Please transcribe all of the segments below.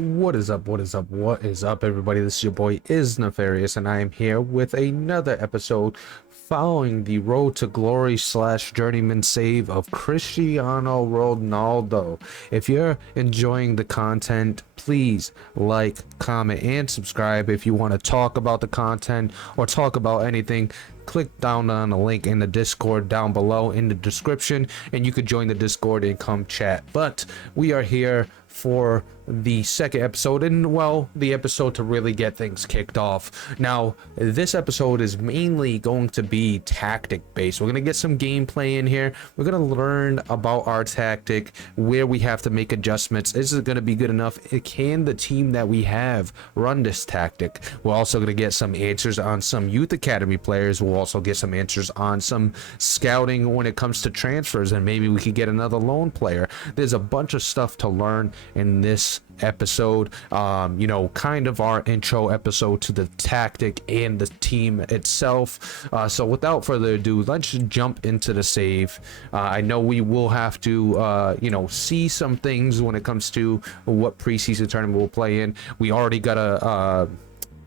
What is up? What is up? What is up, everybody? This is your boy Is Nefarious, and I am here with another episode following the road to glory slash journeyman save of Cristiano Ronaldo. If you're enjoying the content, please like, comment, and subscribe. If you want to talk about the content or talk about anything, click down on the link in the Discord down below in the description, and you could join the Discord and come chat. But we are here for the second episode, and well, the episode to really get things kicked off. Now, this episode is mainly going to be tactic based. We're going to get some gameplay in here. We're going to learn about our tactic, where we have to make adjustments. Is it going to be good enough? Can the team that we have run this tactic? We're also going to get some answers on some youth academy players. We'll also get some answers on some scouting when it comes to transfers, and maybe we could get another loan player. There's a bunch of stuff to learn in this episode, kind of our intro episode to the tactic and the team itself. So without further ado, let's jump into the save. I know we will have to see some things when it comes to what preseason tournament we'll play in. We already got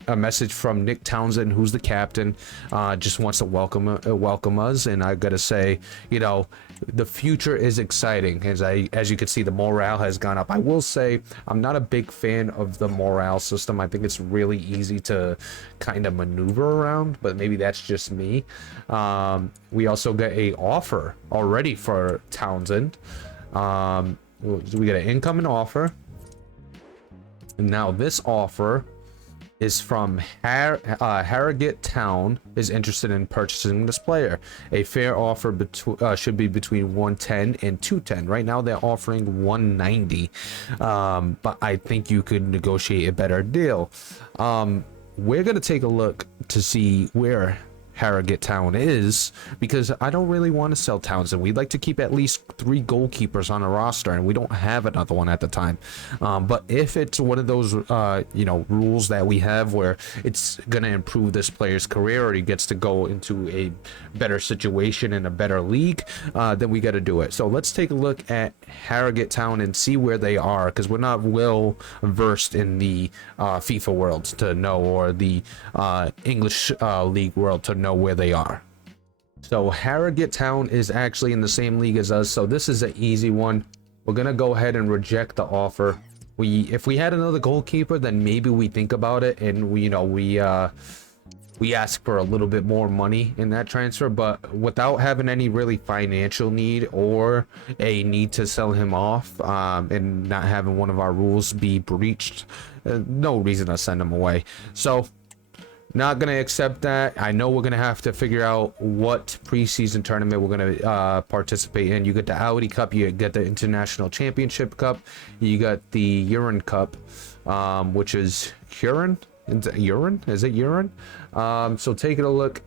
a message from Nick Townsend, who's the captain, just wants to welcome us, and I gotta say, the future is exciting. As you can see, the morale has gone up. I will say I'm not a big fan of the morale system. I think it's really easy to kind of maneuver around, but maybe that's just me. We also got a offer already for Townsend. We got an incoming offer, and now this offer is from Harrogate Town is interested in purchasing this player. A fair offer should be between 110 and 210. Right now they're offering 190, but I think you could negotiate a better deal. We're gonna take a look to see where Harrogate Town is, because I don't really want to sell Townsend. We'd like to keep at least 3 goalkeepers on a roster, and we don't have another one at the time. But if it's one of those rules that we have where it's gonna improve this player's career, or he gets to go into a better situation in a better league, then we got to do it. So let's take a look at Harrogate Town and see where they are, because we're not well versed in the FIFA world to know, or the English league world to know where they are. So Harrogate Town is actually in the same league as us, so this is an easy one. We're gonna go ahead and reject the offer. If we had another goalkeeper, then maybe we think about it, and we ask for a little bit more money in that transfer. But without having any really financial need or a need to sell him off, and not having one of our rules be breached, no reason to send him away. So not gonna accept that. I know we're gonna have to figure out what preseason tournament we're gonna participate in. You get the Audi Cup, you get the International Championship Cup, you got the Urine Cup, which is urine. Is it urine? So taking a look,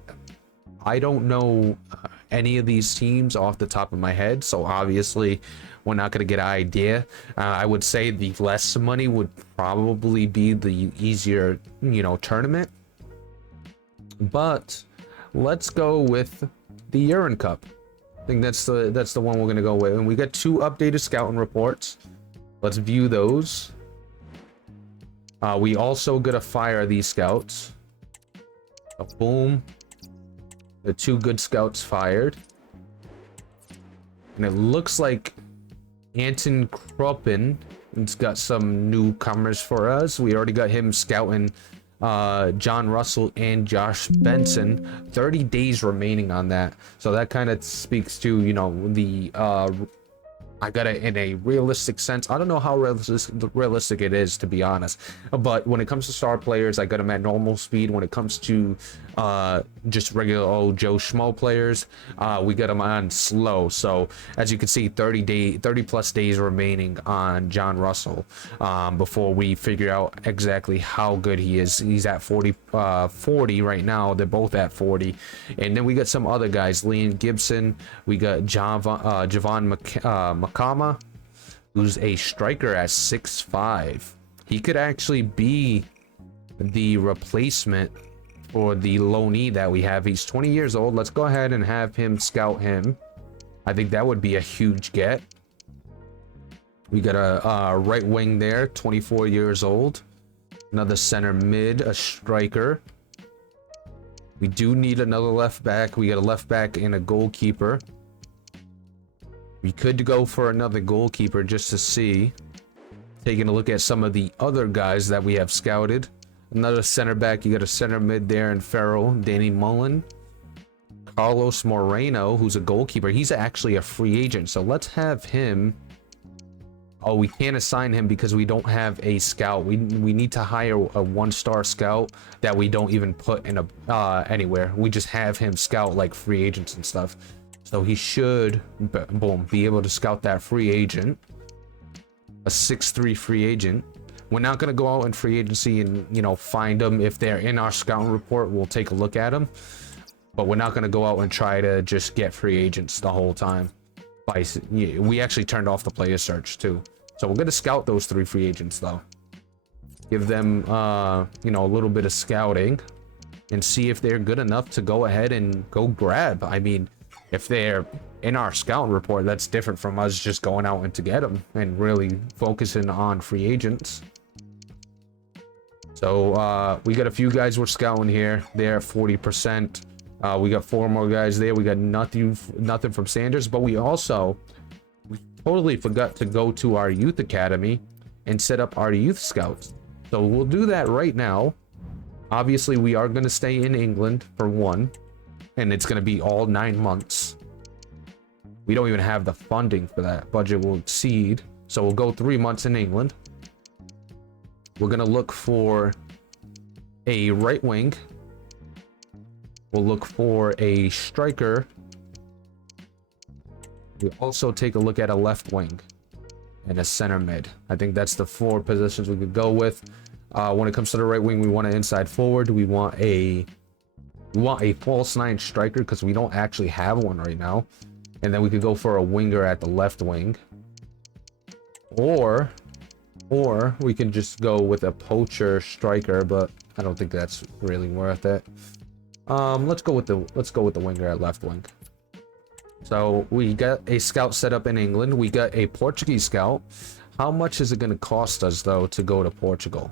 I don't know any of these teams off the top of my head, so obviously we're not going to get an idea. I would say the less money would probably be the easier tournament, but let's go with the Urine Cup. I think that's the one we're going to go with, and we got 2 updated scouting reports. Let's view those. We also gotta fire these scouts. Boom. The 2 good scouts fired. And it looks like Anton Kruppen has got some newcomers for us. We already got him scouting John Russell and Josh Benson. 30 days remaining on that. So that kind of speaks to, the I got it in a realistic sense. I don't know how realistic it is, to be honest, but when it comes to star players, I got them at normal speed. When it comes to just regular old Joe Schmo players, we got them on slow. So as you can see, 30 plus days remaining on John Russell before we figure out exactly how good he is. He's at 40 right now. They're both at 40. And then we got some other guys, Liam Gibson, we got Javon Makama, who's a striker at 6'5". He could actually be the replacement for the loanee that we have. He's 20 years old. Let's go ahead and have him scout him. I think that would be a huge get. We got a right wing there, 24 years old. Another center mid, a striker. We do need another left back. We got a left back and a goalkeeper. We could go for another goalkeeper just to see. Taking a look at some of the other guys that we have scouted. Another center back. You got a center mid there in Farrell, Danny Mullen. Carlos Moreno, who's a goalkeeper. He's actually a free agent, so let's have him. Oh, we can't assign him because we don't have a scout. We need to hire a one-star scout that we don't even put in a anywhere. We just have him scout like free agents and stuff. So he should, boom, be able to scout that free agent. A 6'3" free agent. We're not going to go out in free agency and, you know, find them. If they're in our scouting report, we'll take a look at them. But we're not going to go out and try to just get free agents the whole time. We actually turned off the player search too. So we're going to scout those 3 free agents though. Give them, you know, a little bit of scouting and see if they're good enough to go ahead and go grab. I mean, if they're in our scouting report, that's different from us just going out and to get them and really focusing on free agents. So we got a few guys we're scouting here. They're at 40%. We got 4 more guys there. We got nothing from Sanders, but we totally forgot to go to our youth academy and set up our youth scouts. So we'll do that right now. Obviously, we are going to stay in England for 1, and it's going to be all 9 months. We don't even have the funding for that. Budget will exceed. So we'll go 3 months in England. We're going to look for a right wing. We'll look for a striker. We also take a look at a left wing and a center mid. I think that's the 4 positions we could go with. When it comes to the right wing, we want an inside forward. We want a false 9 striker because we don't actually have one right now. And then we could go for a winger at the left wing. Or we can just go with a poacher striker, but I don't think that's really worth it. Let's go with the winger at left wing. So we got a scout set up in England. We got a Portuguese scout. How much is it going to cost us though to go to Portugal?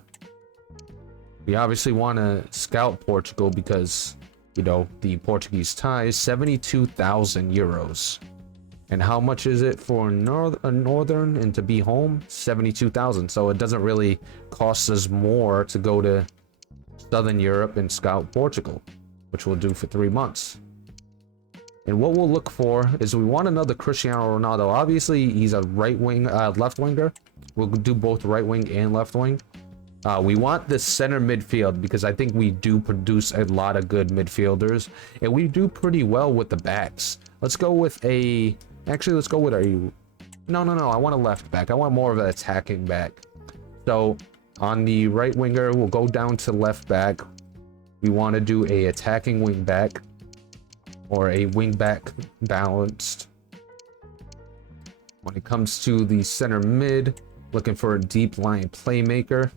We obviously want to scout Portugal because, you know, the Portuguese ties. 72,000 euros. And how much is it for northern and to be home? 72,000. So it doesn't really cost us more to go to Southern Europe and scout Portugal, which we'll do for 3 months. And what we'll look for is we want another Cristiano Ronaldo. Obviously, he's a right wing, left winger. We'll do both right wing and left wing. We want the center midfield because I think we do produce a lot of good midfielders, and we do pretty well with the backs. Let's go with a. Actually, let's go with a. No. I want a left back. I want more of an attacking back. So on the right winger, we'll go down to left back. We want to do a attacking wing back. Or a wing back balanced. When it comes to the center mid, looking for a deep line playmaker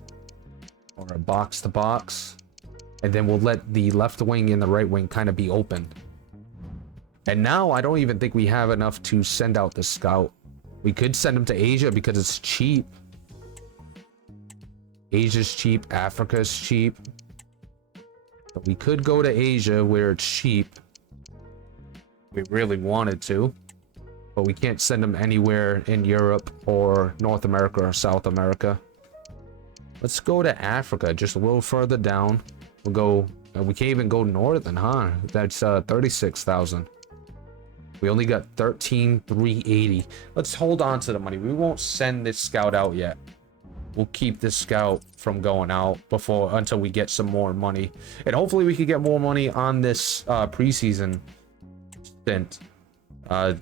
or a box to box, and then we'll let the left wing and the right wing kind of be open. And now I don't even think we have enough to send out the scout. We could send him to Asia because it's cheap. Asia's cheap, Africa's cheap. But we could go to Asia where it's cheap. We really wanted to, but we can't send them anywhere in Europe or North America or South America. Let's go to Africa, just a little further down. We'll go, we can't even go northern, huh? That's 36,000. We only got 13,380. Let's hold on to the money. We won't send this scout out yet. We'll keep this scout from going out until we get some more money, and hopefully we can get more money on this preseason.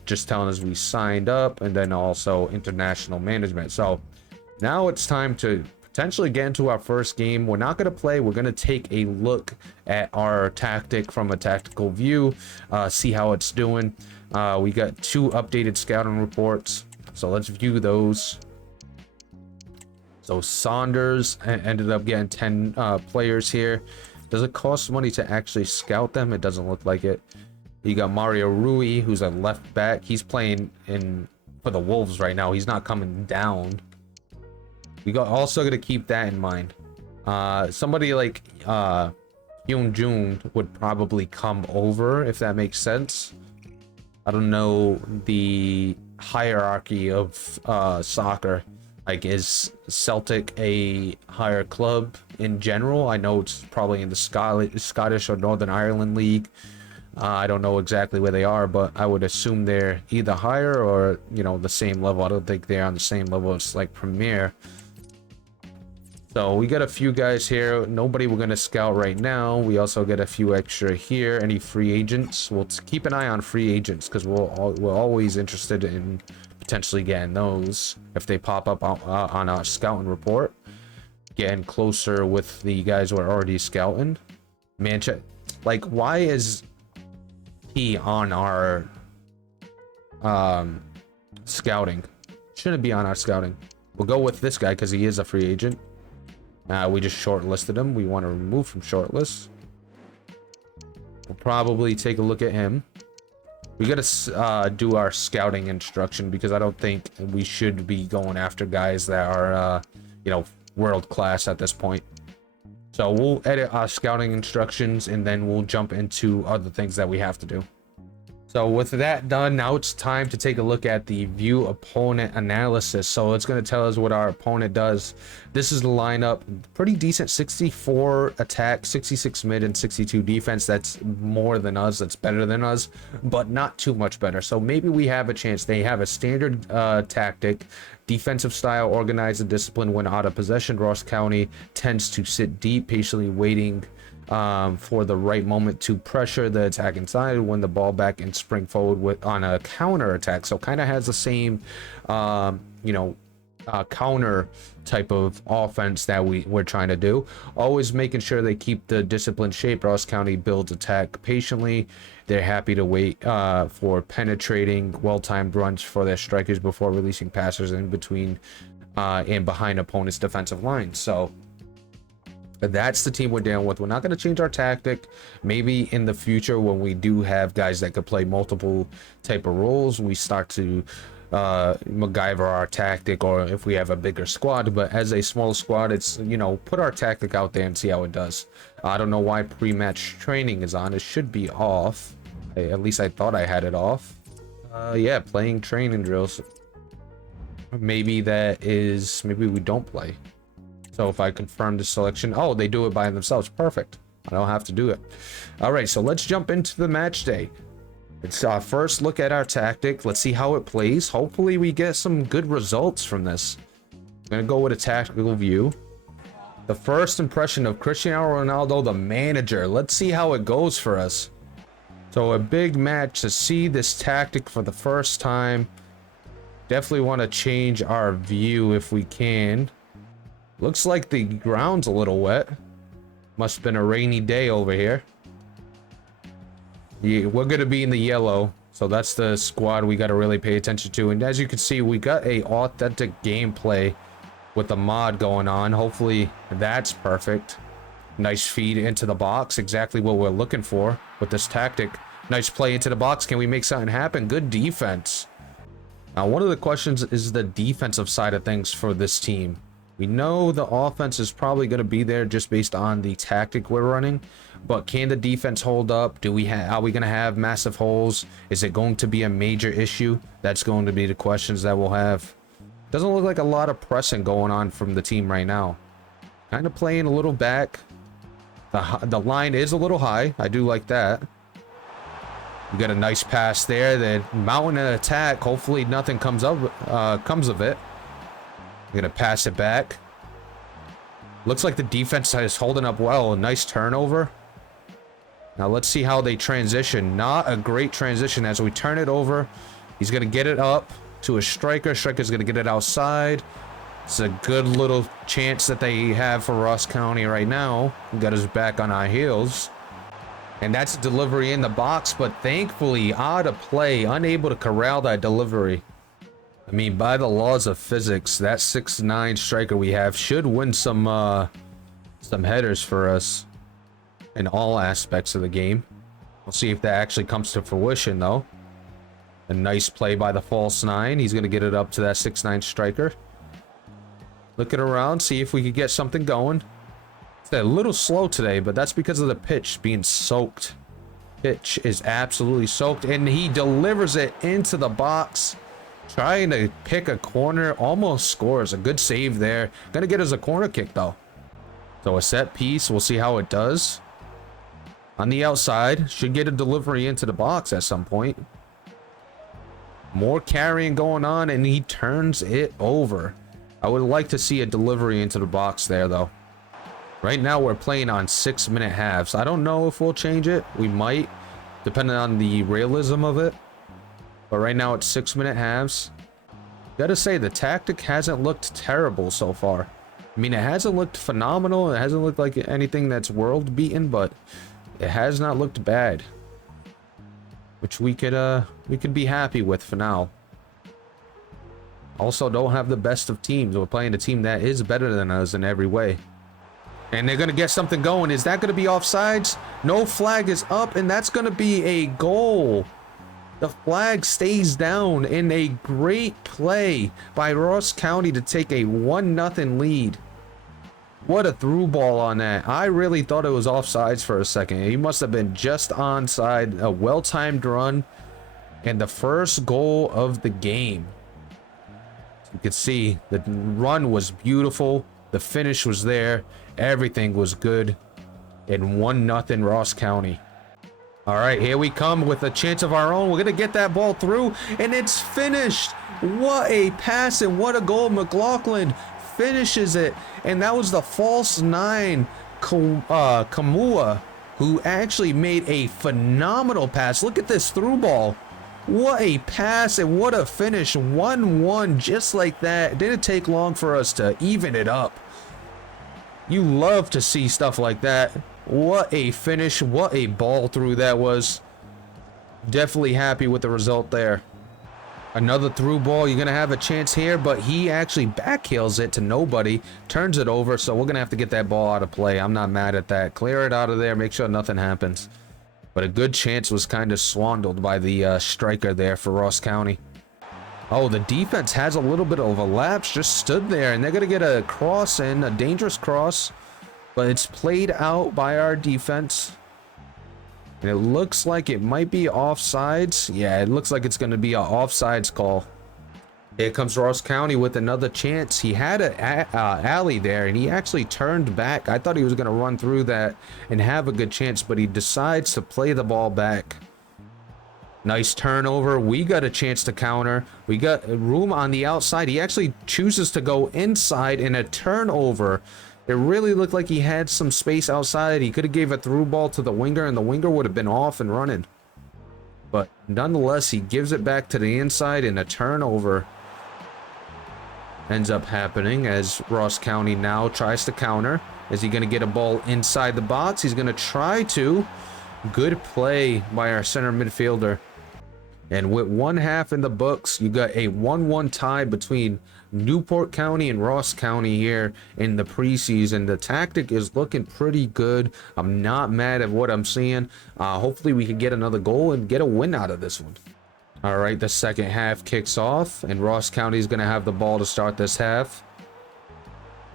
Just telling us we signed up, and then also international management. So now it's time to potentially get into our first game. We're not going to play. We're going to take a look at our tactic from a tactical view, see how it's doing. We got 2 updated scouting reports, so let's view those. So Saunders ended up getting 10 players here. Does it cost money to actually scout them? It doesn't look like it. You got Mario Rui, who's a left back. He's playing in for the Wolves right now. He's not coming down. Also got to keep that in mind. Somebody like Yoon Jun would probably come over, if that makes sense. I don't know the hierarchy of soccer. Like, is Celtic a higher club in general? I know it's probably in the Scottish or Northern Ireland League. I don't know exactly where they are, but I would assume they're either higher or, you know, the same level. I don't think they're on the same level as like Premier. So we got a few guys here. Nobody we're gonna scout right now. We also get a few extra here. Any free agents? We'll keep an eye on free agents because we're always interested in potentially getting those if they pop up on our scouting report. Getting closer with the guys we're already scouting. Manchester, like, why is he on our scouting? Shouldn't be on our scouting. We'll go with this guy because he is a free agent. We just shortlisted him. We want to remove from shortlist. We'll probably take a look at him. We gotta do our scouting instruction because I don't think we should be going after guys that are, you know, world class at this point. So we'll edit our scouting instructions and then we'll jump into other things that we have to do. So with that done, now it's time to take a look at the view opponent analysis. So it's going to tell us what our opponent does. This is the lineup. Pretty decent. 64 attack, 66 mid, and 62 defense. That's more than us. That's better than us, but not too much better. So maybe we have a chance. They have a standard tactic. Defensive style, organized and disciplined when out of possession. Ross County tends to sit deep, patiently waiting for the right moment to pressure the attacking side, win the ball back, and spring forward on a counter attack. So kind of has the same, you know, counter type of offense that we're trying to do. Always making sure they keep the disciplined shape. Ross County builds attack patiently. They're happy to wait for penetrating, well-timed runs for their strikers before releasing passers in between and behind opponents' defensive lines. So that's the team we're dealing with. We're not going to change our tactic. Maybe in the future when we do have guys that could play multiple type of roles, we start to MacGyver our tactic, or if we have a bigger squad. But as a small squad, it's, you know, put our tactic out there and see how it does. I don't know why pre-match training is on. It should be off. At least I thought I had it off. Yeah, playing training drills. Maybe we don't play. So if I confirm the selection, oh, they do it by themselves. Perfect. I don't have to do it. All right, so let's jump into the match day. It's our first look at our tactic. Let's see how it plays. Hopefully we get some good results from this. I'm gonna go with a tactical view. The first impression of Cristiano Ronaldo, the manager. Let's see how it goes for us. So a big match to see this tactic for the first time. Definitely want to change our view if we can. Looks like the ground's a little wet. Must have been a rainy day over here. Yeah, we're going to be in the yellow. So that's the squad we got to really pay attention to. And as you can see, we got a authentic gameplay with the mod going on. Hopefully that's perfect. Nice feed into the box. Exactly what we're looking for with this tactic. Nice play into the box. Can we make something happen? Good defense. Now, one of the questions is the defensive side of things for this team. We know the offense is probably going to be there just based on the tactic we're running, but can the defense hold up? Are we going to have massive holes? Is it going to be a major issue? That's going to be the questions that we'll have. Doesn't look like a lot of pressing going on from the team right now. Kind of playing a little back. The line is a little high. I do like that. We got a nice pass there. Then mounting an attack. Hopefully nothing comes of it. We're gonna pass it back. Looks like the defense is holding up well. A nice turnover. Now let's see how they transition. Not a great transition as we turn it over. He's gonna get it up to a striker. Striker's gonna get it outside. It's a good little chance that they have for Ross County right now. We got us back on our heels. And that's a delivery in the box, but thankfully out of play, unable to corral that delivery. I mean, by the laws of physics, that 6'9" striker we have should win some headers for us in all aspects of the game. We'll see if that actually comes to fruition, though. A nice play by the false 9. He's going to get it up to that 6'9" striker. Looking around, see if we could get something going. It's a little slow today, but that's because of the pitch being soaked. Pitch is absolutely soaked, and he delivers it into the box. Trying to pick a corner, almost scores. A good save there. Gonna get us a corner kick, though. So a set piece, we'll see how it does. On the outside, should get a delivery into the box at some point. More carrying going on, and he turns it over. I would like to see a delivery into the box there, though. Right now, we're playing on 6-minute halves. I don't know if we'll change it. We might, depending on the realism of it. But right now, it's 6-minute halves. Gotta say, the tactic hasn't looked terrible so far. I mean, it hasn't looked phenomenal. It hasn't looked like anything that's world-beaten, but it has not looked bad. Which we could be happy with for now. Also, don't have the best of teams. We're playing a team that is better than us in every way. And they're going to get something going. Is that going to be offsides? No flag is up, and that's going to be a goal. The flag stays down in a great play by Ross County to take a 1-0 lead. What a through ball on that. I really thought it was offsides for a second. He must have been just onside. A well-timed run. And the first goal of the game. You can see the run was beautiful. The finish was there. Everything was good. And 1-0 Ross County. All right, here we come with a chance of our own. We're going to get that ball through, and it's finished. What a pass and what a goal. McLaughlin finishes it, and that was the false 9, Kamua, who actually made a phenomenal pass. Look at this through ball. What a pass and what a finish. 1-1 just like that. It didn't take long for us to even it up. You love to see stuff like that. What a finish. What a ball through that was. Definitely happy with the result there. Another through ball. You're going to have a chance here, but he actually backheels it to nobody. Turns it over, so we're going to have to get that ball out of play. I'm not mad at that. Clear it out of there. Make sure nothing happens. But a good chance was kind of swindled by the striker there for Ross County. Oh, the defense has a little bit of a lapse. Just stood there, and they're going to get a cross in, a dangerous cross. But it's played out by our defense. And it looks like it might be offsides. Yeah, it looks like it's going to be an offsides call. Here comes Ross County with another chance. He had an alley there, and he actually turned back. I thought he was going to run through that and have a good chance, but he decides to play the ball back. Nice turnover. We got a chance to counter. We got room on the outside. He actually chooses to go inside in a turnover. It really looked like he had some space outside. He could have gave a through ball to the winger, and the winger would have been off and running. But nonetheless, he gives it back to the inside, and a turnover ends up happening as Ross County now tries to counter. Is he going to get a ball inside the box? He's going to try to. Good play by our center midfielder. And with 1 half in the books, you got a 1-1 tie between Newport County and Ross County here in the preseason. The tactic is looking pretty good. I'm not mad at what I'm seeing. Hopefully we can get another goal and get a win out of this one. All right, the second half kicks off, and Ross County is going to have the ball to start this half.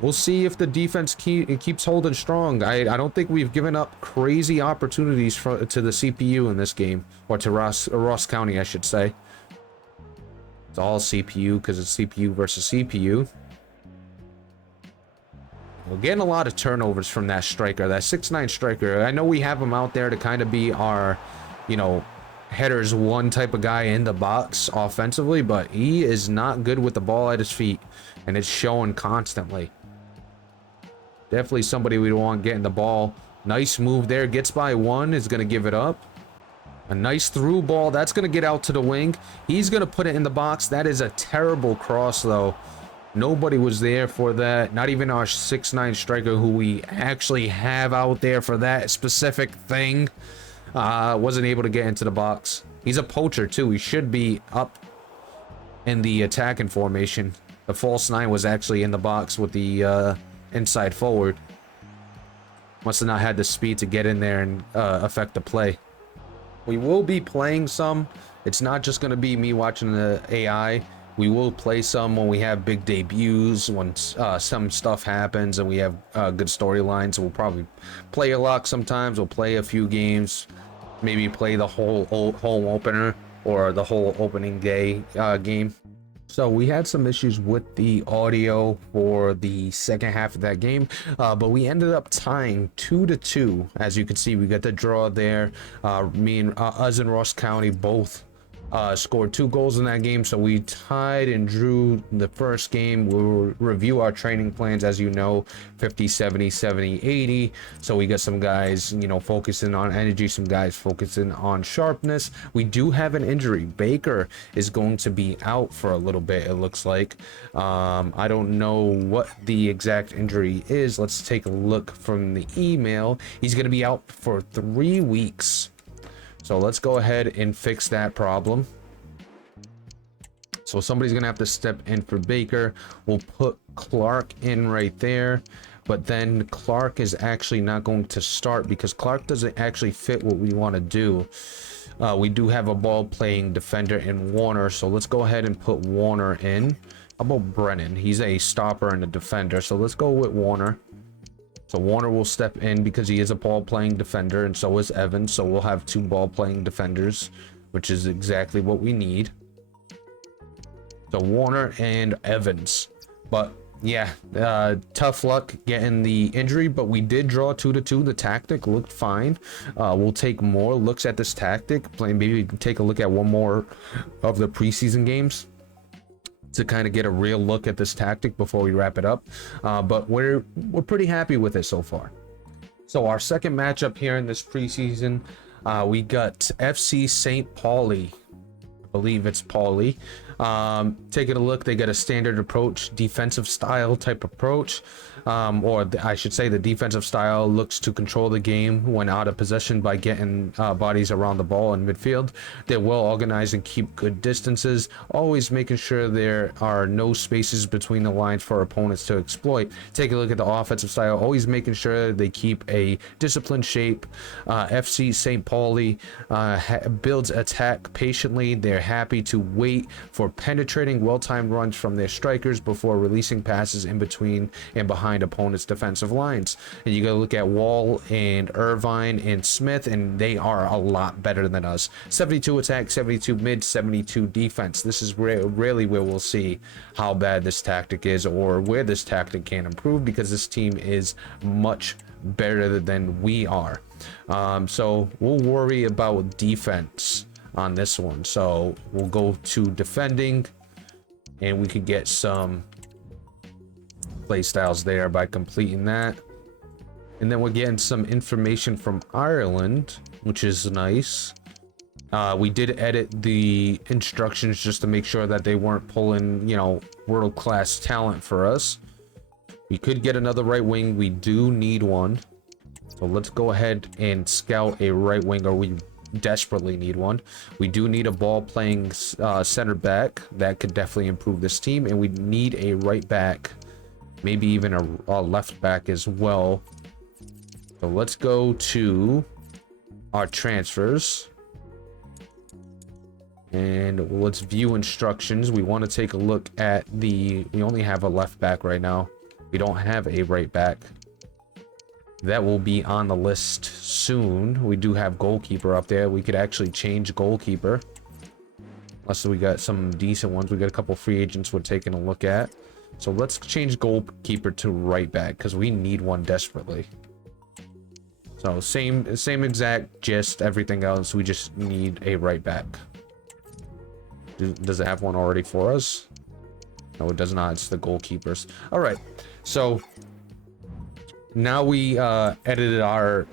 We'll see if the defense keeps holding strong. I don't think we've given up crazy opportunities to the CPU in this game, or to Ross County, I should say. It's all CPU because it's CPU versus CPU. We're getting a lot of turnovers from that striker, that 6'9" striker. I know we have him out there to kind of be our, you know, headers one type of guy in the box offensively, but he is not good with the ball at his feet, and it's showing constantly. Definitely somebody we want getting the ball. Nice move there. Gets by one. Is going to give it up. A nice through ball. That's going to get out to the wing. He's going to put it in the box. That is a terrible cross, though. Nobody was there for that. Not even our 6'9" striker, who we actually have out there for that specific thing. Wasn't able to get into the box. He's a poacher, too. He should be up in the attacking formation. The false 9 was actually in the box with the inside forward. Must have not had the speed to get in there and affect the play. We will be playing some It's not just going to be me watching the AI. We will play some when we have big debuts, when some stuff happens and we have good storylines. We'll probably play a lot sometimes. We'll play a few games, maybe play the whole home opener or the whole opening day game. So we had some issues with the audio for the second half of that game, but we ended up tying 2-2. As you can see, we got the draw there. Me and us and Ross County both scored 2 goals in that game, so we tied and drew the first game. We'll review our training plans, as you know, 50 70 70 80. So we got some guys, you know, focusing on energy, some guys focusing on sharpness. We do have an injury. Baker is going to be out for a little bit, it looks like. I don't know what the exact injury is. Let's take a look from the email. He's going to be out for 3 weeks. So let's go ahead and fix that problem. So somebody's gonna have to step in for Baker. We'll put Clark in right there, but then Clark is actually not going to start because Clark doesn't actually fit what we want to do. We do have a ball playing defender in Warner, so let's go ahead and put Warner in. How about Brennan? He's a stopper and a defender, so let's go with Warner. So Warner will step in because he is a ball playing defender, and so is Evans. So we'll have 2 ball playing defenders, which is exactly what we need. So Warner and Evans. But yeah, tough luck getting the injury, but we did draw 2-2. The tactic looked fine. We'll take more looks at this tactic. Maybe we can take a look at one more of the preseason games to kind of get a real look at this tactic before we wrap it up, but we're pretty happy with it so far. So our second matchup here in this preseason, we got FC St. Pauli. I believe it's Pauli. Taking a look, they got a standard approach, defensive style type approach, I should say the defensive style looks to control the game when out of possession by getting bodies around the ball in midfield. They're well organized and keep good distances, always making sure there are no spaces between the lines for opponents to exploit. Take a look at the offensive style, always making sure they keep a disciplined shape. FC St. Pauli builds attack patiently. They're happy to wait for penetrating well-timed runs from their strikers before releasing passes in between and behind opponents' defensive lines. And you gotta look at Wall and Irvine and Smith, and they are a lot better than us. 72 attack, 72 mid, 72 defense. This is really where we'll see how bad this tactic is or where this tactic can improve, because this team is much better than we are. So we'll worry about defense on this one. So we'll go to defending, and we could get some play styles there by completing that. And then we're getting some information from Ireland, which is nice. We did edit the instructions just to make sure that they weren't pulling, you know, world-class talent for us. We could get another right wing. We do need one. So let's go ahead and scout a right wing, or we desperately need one. We do need a ball playing center back. That could definitely improve this team, and we need a right back, maybe even a left back as well. So let's go to our transfers and let's view instructions. We want to take a look at we only have a left back right now. We don't have a right back. That will be on the list soon. We do have goalkeeper up there. We could actually change goalkeeper. Unless we got some decent ones. We got a couple free agents we're taking a look at. So let's change goalkeeper to right back because we need one desperately. So same exact gist, everything else. We just need a right back. Does it have one already for us? No, it does not. It's the goalkeepers. All right. So now we edited our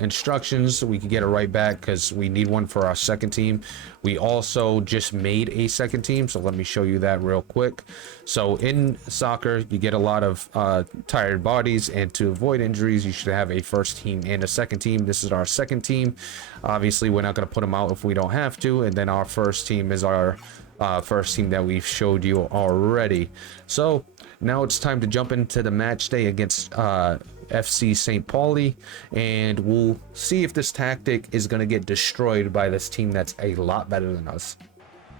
instructions so we can get a right back because we need one for our second team. We also just made a second team, so let me show you that real quick. So in soccer, you get a lot of tired bodies, and to avoid injuries, you should have a first team and a second team. This is our second team. Obviously, we're not going to put them out if we don't have to, and then our first team is our first team that we've showed you already. So Now it's time to jump into the match day against FC St. Pauli, and we'll see if this tactic is going to get destroyed by this team that's a lot better than us.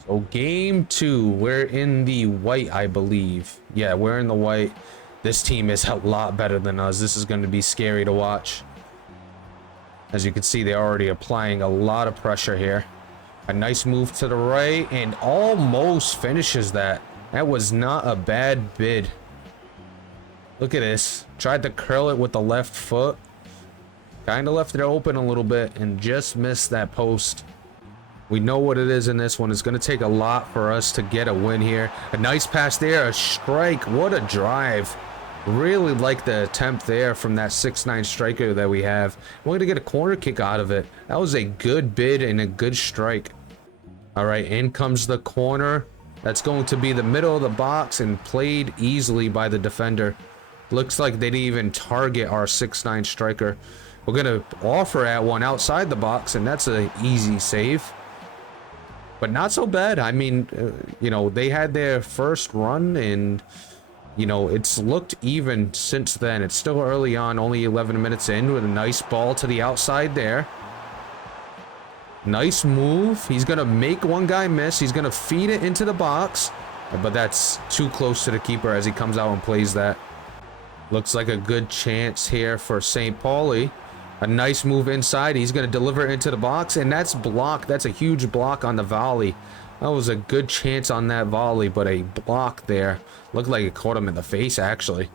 So game 2, we're in the white, I believe. Yeah, we're in the white. This team is a lot better than us. This is going to be scary to watch. As you can see, they're already applying a lot of pressure here. A nice move to the right and almost finishes that. That was not a bad bid. Look at this. Tried to curl it with the left foot. Kind of left it open a little bit and just missed that post. We know what it is in this one. It's going to take a lot for us to get a win here. A nice pass there. A strike. What a drive. Really like the attempt there from that 6'9" striker that we have. We're going to get a corner kick out of it. That was a good bid and a good strike. All right, in comes the corner. That's going to be the middle of the box and played easily by the defender. Looks like they didn't even target our 6'9" striker. We're going to offer at one outside the box, and that's an easy save. But not so bad. I mean, you know, they had their first run, and, you know, it's looked even since then. It's still early on, only 11 minutes in, with a nice ball to the outside there. Nice move. He's going to make one guy miss. He's going to feed it into the box, but that's too close to the keeper as he comes out and plays that. Looks like a good chance here for St. Pauli. A nice move inside. He's going to deliver it into the box, and that's blocked. That's a huge block on the volley. That was a good chance on that volley, but a block there. Looked like it caught him in the face, actually.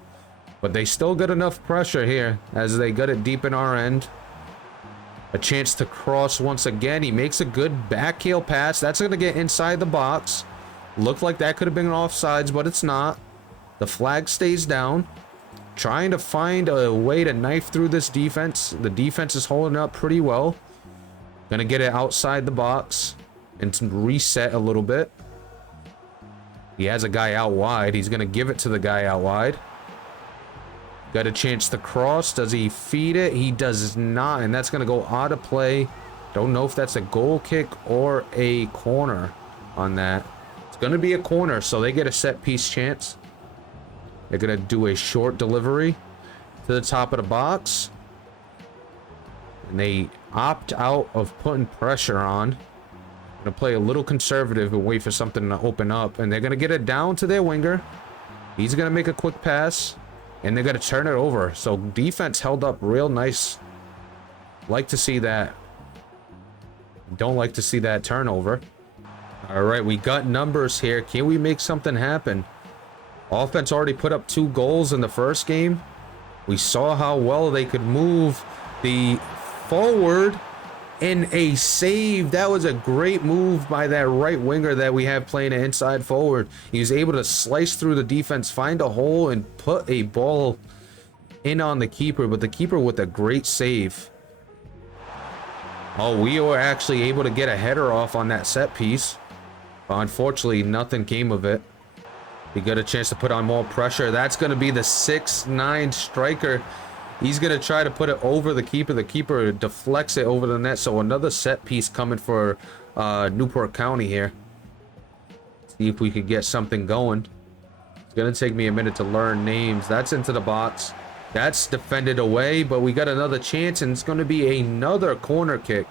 But they still got enough pressure here as they got it deep in our end. A chance to cross once again. He makes a good backheel pass. That's going to get inside the box. Looked like that could have been offsides, but it's not. The flag stays down. Trying to find a way to knife through this defense. The defense is holding up pretty well. Gonna get it outside the box and reset a little bit. He has a guy out wide. He's gonna give it to the guy out wide. Got a chance to cross. Does he feed it? He does not, and that's gonna go out of play. Don't know if that's a goal kick or a corner on that. It's gonna be a corner, so they get a set piece chance. They're going to do a short delivery to the top of the box. And they opt out of putting pressure on. Going to play a little conservative and wait for something to open up. And they're going to get it down to their winger. He's going to make a quick pass. And they're going to turn it over. So defense held up real nice. Like to see that. Don't like to see that turnover. All right, we got numbers here. Can we make something happen? Offense already put up 2 goals in the first game. We saw how well they could move the forward in a save. That was a great move by that right winger that we have playing an inside forward. He was able to slice through the defense, find a hole, and put a ball in on the keeper, but the keeper with a great save. Oh, we were actually able to get a header off on that set piece. Unfortunately, nothing came of it. We got a chance to put on more pressure. That's going to be the 6'9" striker. He's going to try to put it over the keeper. The keeper deflects it over the net. So another set piece coming for Newport County here. See if we could get something going. It's going to take me a minute to learn names. That's into the box. That's defended away, but we got another chance, and it's going to be another corner kick.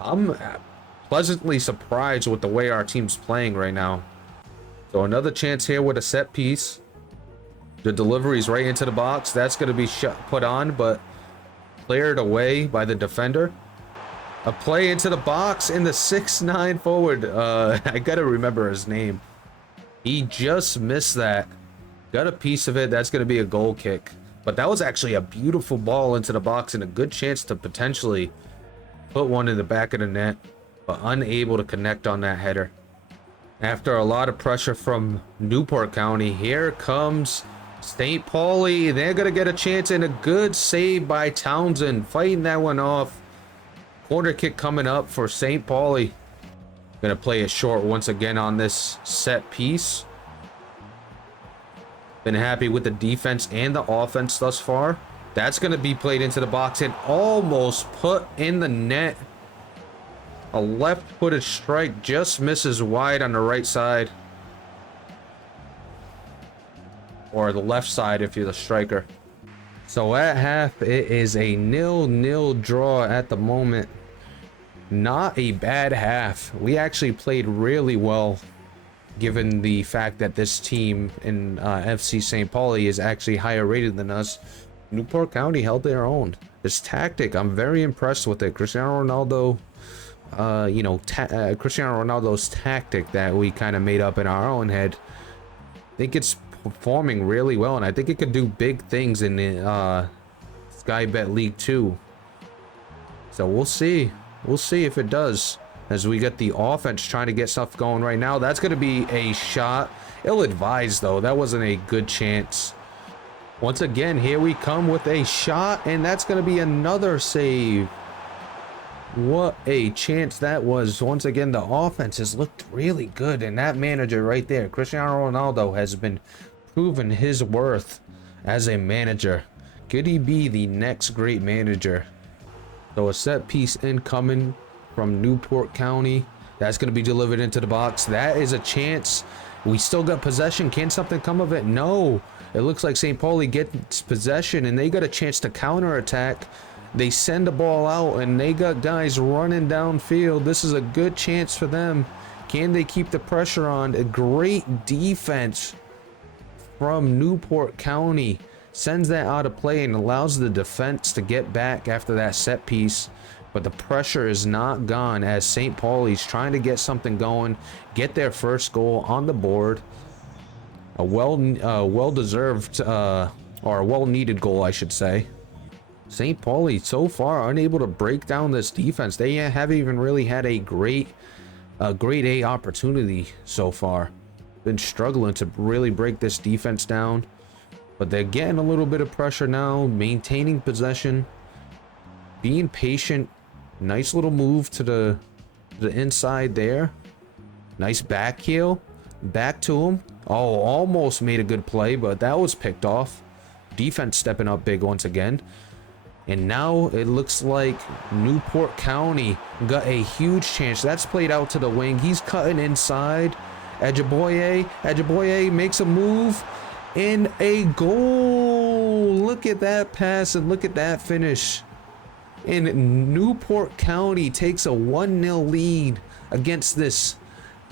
I'm pleasantly surprised with the way our team's playing right now. So another chance here with a set piece. The delivery's right into the box. That's going to be put on, but cleared away by the defender. A play into the box in the 6'9" forward. I got to remember his name. He just missed that. Got a piece of it. That's going to be a goal kick. But that was actually a beautiful ball into the box and a good chance to potentially put one in the back of the net, but unable to connect on that header. After a lot of pressure from Newport County, here comes St. Pauli. They're going to get a chance and a good save by Townsend. Fighting that one off. Corner kick coming up for St. Pauli. Going to play it short once again on this set piece. Been happy with the defense and the offense thus far. That's going to be played into the box and almost put in the net. A left-footed strike just misses wide on the right side. or the left side if you're the striker. So at half, it is a 0-0 draw at the moment. Not a bad half. We actually played really well, given the fact that this team in FC St. Pauli is actually higher rated than us. Newport County held their own. This tactic, I'm very impressed with it. Cristiano Ronaldo, Cristiano Ronaldo's tactic that we kind of made up in our own head, I think it's performing really well, and I think it could do big things in the Sky Bet League 2. So we'll see. We'll see if it does, as we get the offense trying to get stuff going right now. That's going to be a shot. Ill-advised, though. That wasn't a good chance. Once again, here we come with a shot, and that's going to be another save. What a chance that was. Once again, the offense has looked really good, and that manager right there, Cristiano Ronaldo, has been proven his worth as a manager. Could he be the next great manager? So a set piece incoming from Newport County. That's going to be delivered into the box. That is a chance. We still got possession. Can something come of it? No. It looks like St. Pauli gets possession, and they got a chance to counterattack. They send the ball out, and they got guys running downfield. This is a good chance for them. Can they keep the pressure on? A great defense from Newport County. Sends that out of play and allows the defense to get back after that set piece. But the pressure is not gone as St. Pauli's trying to get something going, get their first goal on the board. A well-deserved or a well-needed goal, I should say. St. Pauli so far unable to break down this defense. They haven't even really had a grade A opportunity so far. Been struggling to really break this defense down. But they're getting a little bit of pressure now, maintaining possession, being patient. Nice little move to the inside there. Nice back heel. Back to him. Oh, almost made a good play, but that was picked off. Defense stepping up big once again. And now it looks like Newport County got a huge chance. That's played out to the wing. He's cutting inside. Ajiboye makes a move. And a goal. Look at that pass and look at that finish. And Newport County takes a 1-0 lead against this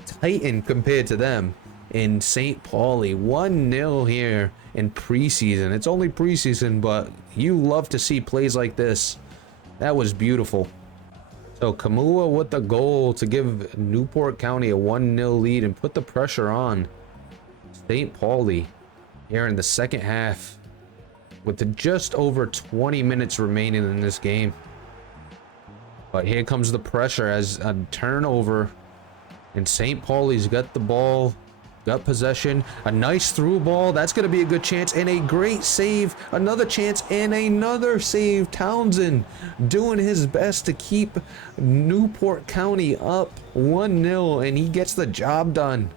Titan compared to them in St. Pauli. 1-0 here in preseason. It's only preseason, but you love to see plays like this. That was beautiful. So Kamua with the goal to give Newport County a 1-0 lead and put the pressure on St. Pauli here in the second half with just over 20 minutes remaining in this game. But here comes the pressure as a turnover, and St. Pauli's got the ball, got possession. A nice through ball. That's going to be a good chance, and a great save. Another chance and another save. Townsend doing his best to keep Newport County up 1-0, and he gets the job done.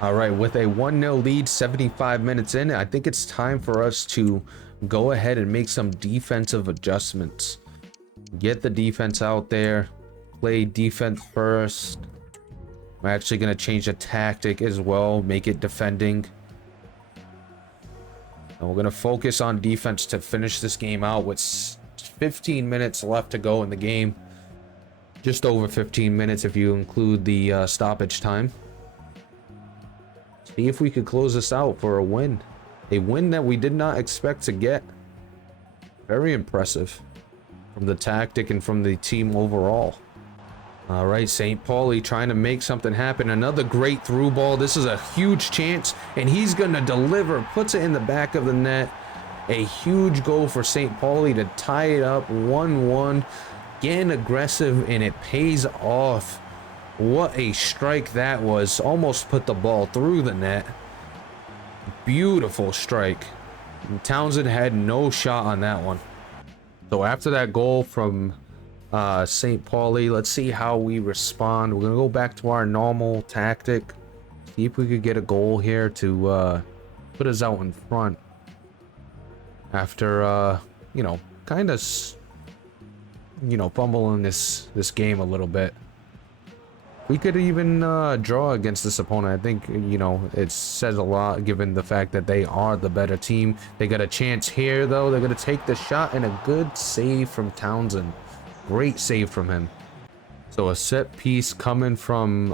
All right, with a 1-0 lead, 75 minutes in, I think it's time for us to go ahead and make some defensive adjustments. Get the defense out there, play defense first. We're actually going to change the tactic as well, make it defending. And we're going to focus on defense to finish this game out with 15 minutes left to go in the game. Just over 15 minutes if you include the stoppage time. See if we could close this out for a win. A win that we did not expect to get. Very impressive from the tactic and from the team overall. All right, St. Pauli trying to make something happen. Another great through ball. This is a huge chance, and he's going to deliver. Puts it in the back of the net. A huge goal for St. Pauli to tie it up 1-1. Getting aggressive, and it pays off. What a strike that was. Almost put the ball through the net. Beautiful strike. Townsend had no shot on that one. So after that goal from St. Pauli, let's see how we respond. We're going to go back to our normal tactic. See if we could get a goal here to put us out in front. After, kind of, fumbling this game a little bit. We could even draw against this opponent. I think, you know, it says a lot given the fact that they are the better team. They got a chance here, though. They're going to take the shot, and a good save from Townsend. Great save from him. So a set piece coming from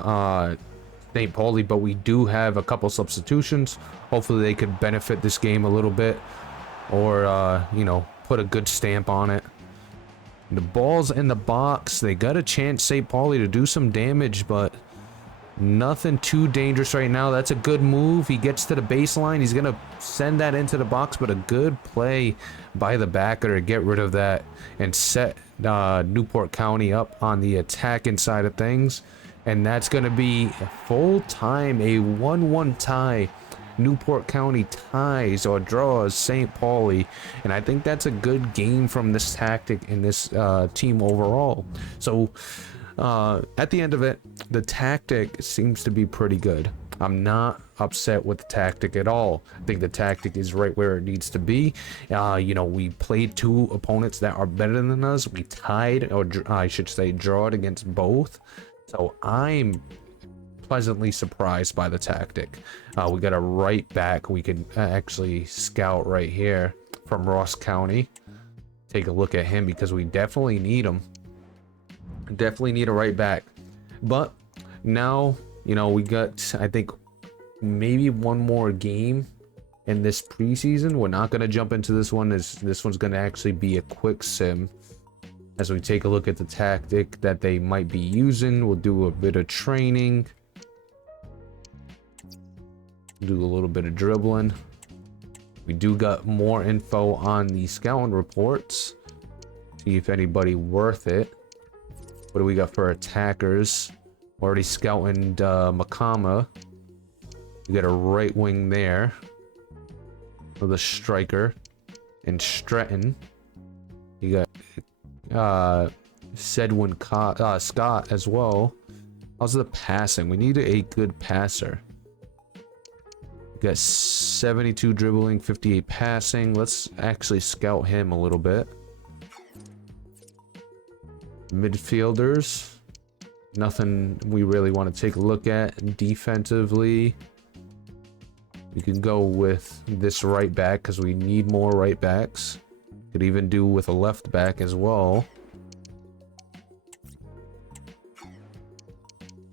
St. Pauli, but we do have a couple substitutions. Hopefully they could benefit this game a little bit, or, you know, put a good stamp on it. The ball's in the box. They got a chance, St. Pauli, to do some damage, but nothing too dangerous right now. That's a good move. He gets to the baseline. He's going to send that into the box, but a good play by the backer to get rid of that and set Newport County up on the attacking side of things. And that's going to be full time, a 1-1 tie. Newport County ties or draws St. Pauli, and I think that's a good game from this tactic and this team overall. So at the end of it, the tactic seems to be pretty good. I'm not upset with the tactic at all. I think the tactic is right where it needs to be. You know, we played two opponents that are better than us. We tied, or I should say drawed against both. So I'm pleasantly surprised by the tactic. We got a right back we could actually scout right here from Ross County. Take a look at him because we definitely need him. Definitely need a right back. But now, you know, we got, I think, maybe one more game in this preseason. We're not going to jump into this one, as this one's going to actually be a quick sim. As we take a look at the tactic that they might be using, we'll do a bit of training. Do a little bit of dribbling. We do got more info on the scouting reports. See if anybody worth it. What do we got for attackers? Already scouting Makama. We got a right wing there with a striker and Stretton. You got Sedwin Scott as well. How's the passing? We need a good passer. Got 72 dribbling, 58 passing. Let's actually scout him a little bit. Midfielders, nothing we really want to take a look at. Defensively, we can go with this right back because we need more right backs. Could even do with a left back as well.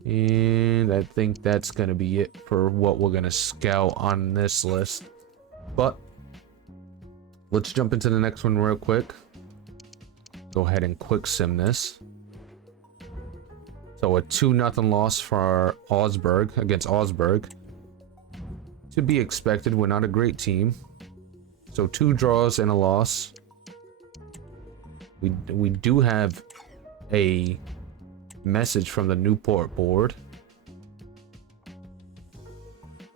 And I think that's going to be it for what we're going to scout on this list. But let's jump into the next one real quick. Go ahead and quick sim this. So a 2-0 loss for Augsburg against Augsburg. To be expected, we're not a great team. So 2 draws and a loss. We do have a message from the Newport board.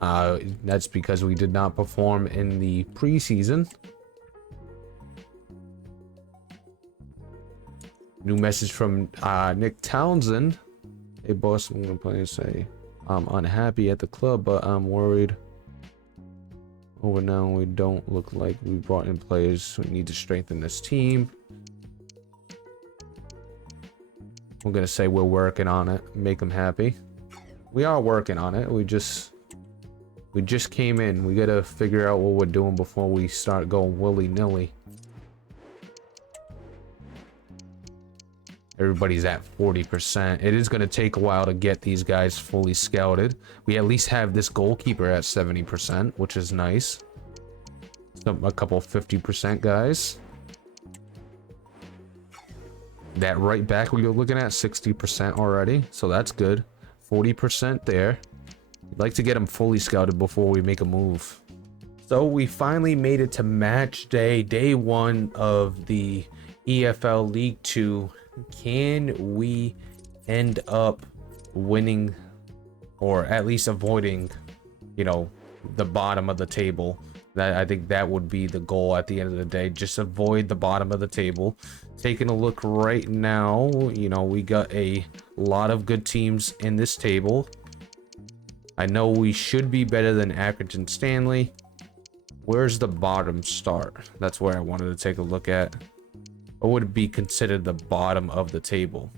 That's because we did not perform in the preseason. New message from Nick Townsend. Hey boss, I'm gonna play and say I'm unhappy at the club, but I'm worried. Over now, we don't look like we brought in players. We need to strengthen this team. I'm gonna say we're working on it. Make them happy. We are working on it. We just came in. We gotta figure out what we're doing before we start going willy-nilly. Everybody's at 40%. It is gonna take a while to get these guys fully scouted. We at least have this goalkeeper at 70%, which is nice. So a couple 50% guys. That right back we were looking at 60% already, so that's good. 40% there. I'd like to get them fully scouted before we make a move. So we finally made it to match day 1 of the EFL League 2. Can we end up winning, or at least avoiding, you know, the bottom of the table? That, I think that would be the goal at the end of the day. Just avoid the bottom of the table. Taking a look right now, you know, we got a lot of good teams in this table. I know we should be better than Accrington Stanley. Where's the bottom start? That's where I wanted to take a look at. What would be considered the bottom of the table?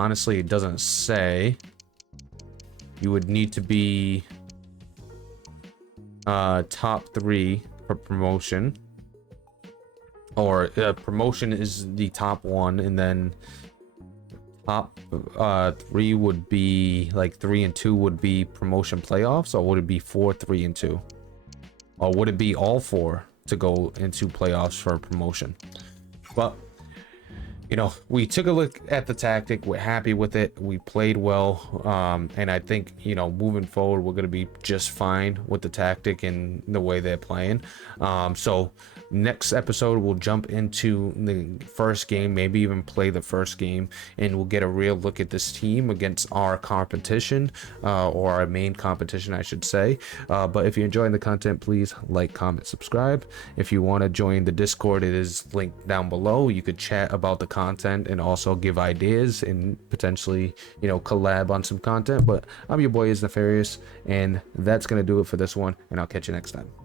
honestly, it doesn't say. You would need to be top 3 for promotion, or promotion is the top 1, and then top 3 would be like 3 and 2 would be promotion playoffs, or would it be 4, 3 and 2, or would it be all 4 to go into playoffs for promotion? But you know, we took a look at the tactic. We're happy with it. We played well. And I think, you know, moving forward, we're going to be just fine with the tactic and the way they're playing. So next episode, we'll jump into the first game, maybe even play the first game, and we'll get a real look at this team against our competition, or our main competition, I should say. But if you're enjoying the content, please like, comment, subscribe. If you want to join the Discord, it is linked down below. You could chat about the content and also give ideas and potentially, you know, collab on some content. But I'm your boy is Nefarious, and that's gonna do it for this one, and I'll catch you next time.